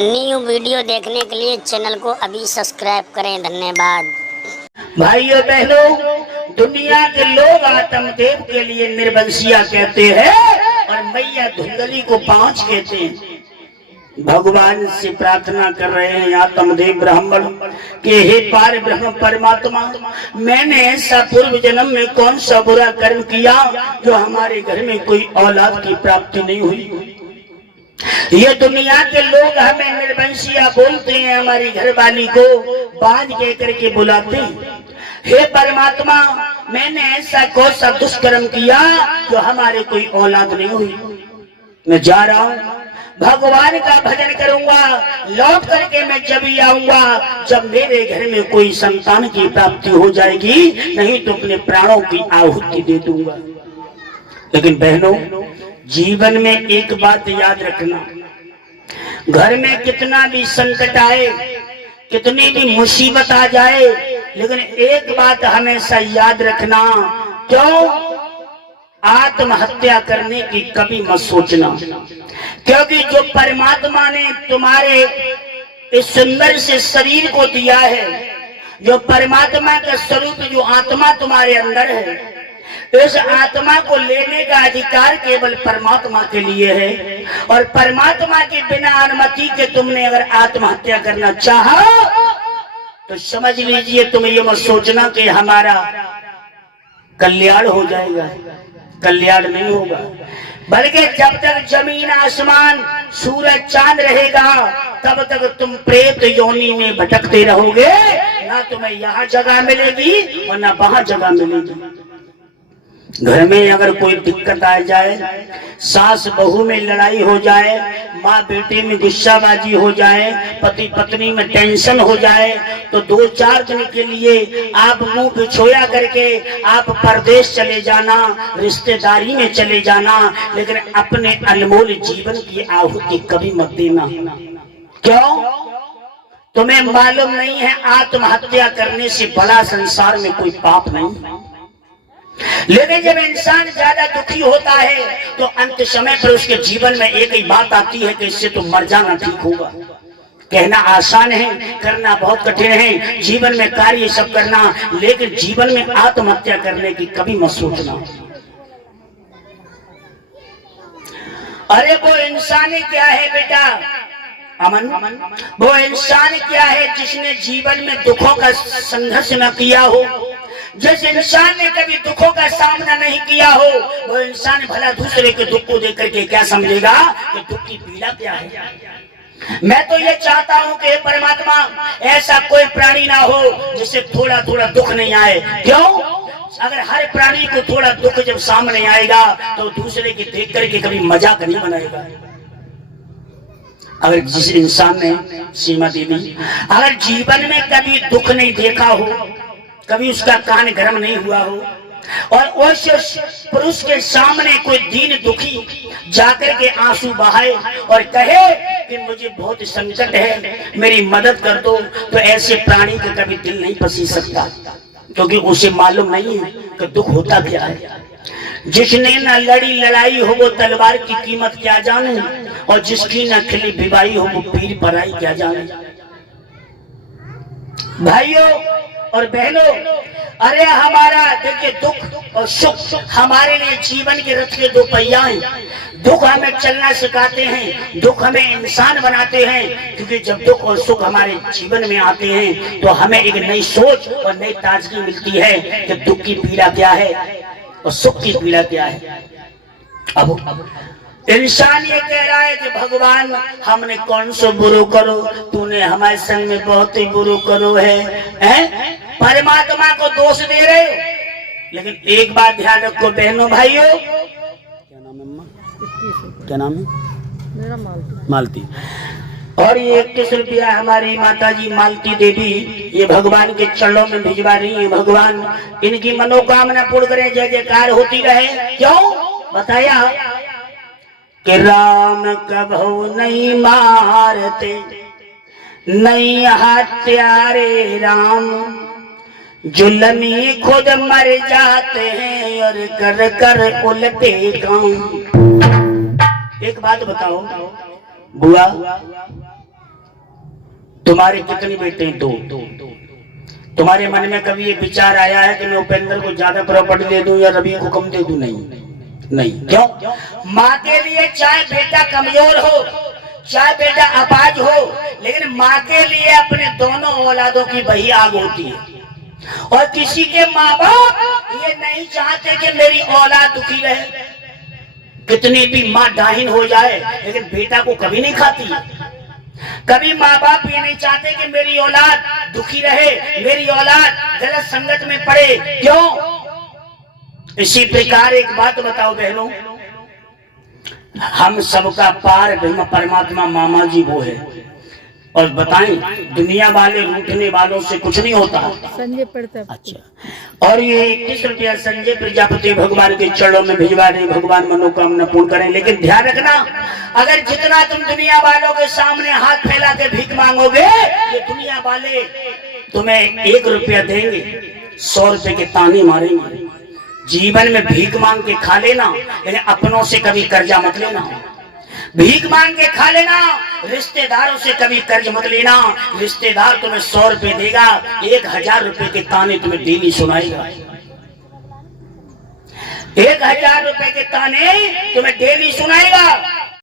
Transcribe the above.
New video देखने के लिए चैनल को अभी सब्सक्राइब करें। धन्यवाद। भाइयों बहनों, दुनिया के लोग आत्मदेव के लिए निर्वंशिया कहते हैं और मैया धुंधली को पांच कहते हैं। भगवान से प्रार्थना कर रहे हैं आत्मदेव ब्राह्मण के हे पार ब्रह्म परमात्मा, मैंने ऐसा पूर्व जन्म में कौन सा बुरा कर्म किया जो हमारे घर में कोई औलाद की प्राप्ति नहीं हुई। ये दुनिया के लोग हमें निर्वंशिया बोलते हैं, हमारी घरवाली को बाज कह करके बुलाते हैं। हे परमात्मा, मैंने ऐसा कौन सा दुष्कर्म किया जो हमारे कोई औलाद नहीं हुई। मैं जा रहा हूँ, भगवान का भजन करूंगा, लौट करके मैं जब ही आऊंगा जब मेरे घर में कोई संतान की प्राप्ति हो जाएगी, नहीं तो अपने प्राणों की आहुति दे दूंगा। लेकिन बहनों, जीवन में एक बात याद रखना, घर में कितना भी संकट आए, कितनी भी मुसीबत आ जाए, लेकिन एक बात हमेशा याद रखना, क्यों आत्महत्या करने की कभी मत सोचना। क्योंकि जो परमात्मा ने तुम्हारे इस सुंदर से शरीर को दिया है, जो परमात्मा का स्वरूप जो आत्मा तुम्हारे अंदर है, इस आत्मा को लेने का अधिकार केवल परमात्मा के लिए है। और परमात्मा के बिना अनुमति के तुमने अगर आत्महत्या करना चाहा तो समझ लीजिए, तुम ये मत सोचना कि हमारा कल्याण हो जाएगा। कल्याण नहीं होगा, बल्कि जब तक जमीन आसमान सूरज चांद रहेगा तब तक तुम प्रेत योनि में भटकते रहोगे। ना तुम्हें यहाँ जगह मिलेगी और ना वहां जगह मिलेगी। घर में अगर कोई दिक्कत आ जाए, सास बहू में लड़ाई हो जाए, माँ बेटे में गुस्साबाजी हो जाए, पति पत्नी में टेंशन हो जाए, तो 2-4 दिन के लिए आप मुंह बिछोया करके आप परदेश चले जाना, रिश्तेदारी में चले जाना, लेकिन अपने अनमोल जीवन की आहुति कभी मत देना। क्यों? तुम्हें मालूम नहीं है आत्महत्या करने से बड़ा संसार में कोई पाप नहीं। लेकिन जब इंसान ज्यादा दुखी होता है तो अंत समय पर उसके जीवन में एक ही बात आती है कि इससे तो मर जाना ठीक होगा। कहना आसान है, करना बहुत कठिन है। जीवन में कार्य सब करना, लेकिन जीवन में आत्महत्या करने की कभी मत सोचना। अरे वो इंसान क्या है बेटा अमन, वो इंसान क्या है जिसने जीवन में दुखों का संघर्ष न किया हो। जिस इंसान ने कभी दुखों का सामना नहीं किया हो, वो इंसान भला दूसरे के दुख को देख करके क्या समझेगा कि दुख की पीड़ा क्या है। मैं तो ये चाहता हूँ कि परमात्मा ऐसा कोई प्राणी ना हो जिससे थोड़ा थोड़ा दुख नहीं आए। क्यों? अगर हर प्राणी को थोड़ा दुख जब सामने आएगा तो दूसरे की देख करके कभी मजाक नहीं बनाएगा। अगर जिस इंसान ने, सीमा दीदी, अगर जीवन में कभी दुख नहीं देखा हो, कभी उसका कान गर्म नहीं हुआ हो, और उस पुरुष के सामने कोई दीन दुखी जाकर के आंसू बहाए और कहे कि मुझे बहुत संकट है, मेरी मदद कर दो, तो ऐसे प्राणी का कभी दिल नहीं पसी सकता, क्योंकि उसे मालूम नहीं है कि दुख होता क्या है। जिसने न लड़ी लड़ाई हो वो तलवार की कीमत क्या जाने, और जिसकी न खिली विवाही हो वो पीर पराई क्या जाने। भाइयों और बहनों, अरे हमारा देखिए दुख और सुख हमारे लिए जीवन के रथ के 2 पहिया हैं। दुख हमें चलना सिखाते हैं, दुख हमें इंसान बनाते हैं, क्योंकि जब दुख और सुख हमारे जीवन में आते हैं तो हमें एक नई सोच और नई ताजगी मिलती है कि दुख की पीड़ा क्या है और सुख की पीड़ा क्या है। अब इंसान ये कह रहा है कि भगवान हमने कौन सो बुरो करो, तूने हमारे संग में बहुत ही बुरो करो है? परमात्मा को दोष दे रहे हो। लेकिन एक बात ध्यान रखो बहनों भाइयों, क्या नाम है अम्मा? क्या नाम है? मेरा मालती। और ये 21 रुपया हमारी माता जी मालती देवी ये भगवान के चरणों में भिजवा रही है। भगवान इनकी मनोकामना पूर्ण करें, जय जयकार होती रहे। क्यों? बताया कि राम कभू नहीं मारते, नहीं हत्यारे राम, जुल्मी खुद मर जाते हैं और कर कर उल्टे काम। एक बात बताओ बुआ, तुम्हारे कितने बेटे हैं? दो। तुम्हारे मन में कभी ये विचार आया है कि मैं उपेंद्र को ज्यादा प्रॉपर्टी दे दूं या रवि को कम दे दूं? नहीं। क्यों? माँ के लिए चाहे बेटा कमजोर हो, चाहे बेटा अपाज हो, लेकिन माँ के लिए अपने दोनों औलादों की वही आग होती है। और किसी के माँ बाप ये नहीं चाहते कि मेरी औलाद दुखी रहे। कितनी भी माँ डाहिन हो जाए, लेकिन बेटा को कभी नहीं खाती है। कभी माँ बाप ये नहीं चाहते कि मेरी औलाद दुखी रहे, मेरी औलाद गलत संगत में पड़े। क्यों? इसी प्रकार एक बात बताओ बहनों, हम सबका पार ब्रह्म परमात्मा मामा जी वो है। और बताएं, दुनिया वाले रूठने वालों से कुछ नहीं होता। संजय प्रताप। अच्छा, और ये 21 रुपया संजय प्रजापति भगवान के चरणों में भिजवा दे, भगवान मनोकामना पूर्ण करें। लेकिन ध्यान रखना, अगर जितना तुम दुनिया वालों के सामने हाथ फैला के भीख मांगोगे, ये दुनिया वाले तुम्हें 1 रुपया देंगे, 100 रुपए के ताने मारेंगे। जीवन में भीख मांग के खा लेना, लेकिन अपनों से कभी कर्जा मत लेना। भीख मांग के खा लेना, रिश्तेदारों से कभी कर्ज मत लेना। रिश्तेदार तुम्हें 100 रुपए देगा, 1000 रुपए के ताने तुम्हें डेली सुनाएगा। 1000 रुपए के ताने तुम्हें डेली सुनाएगा।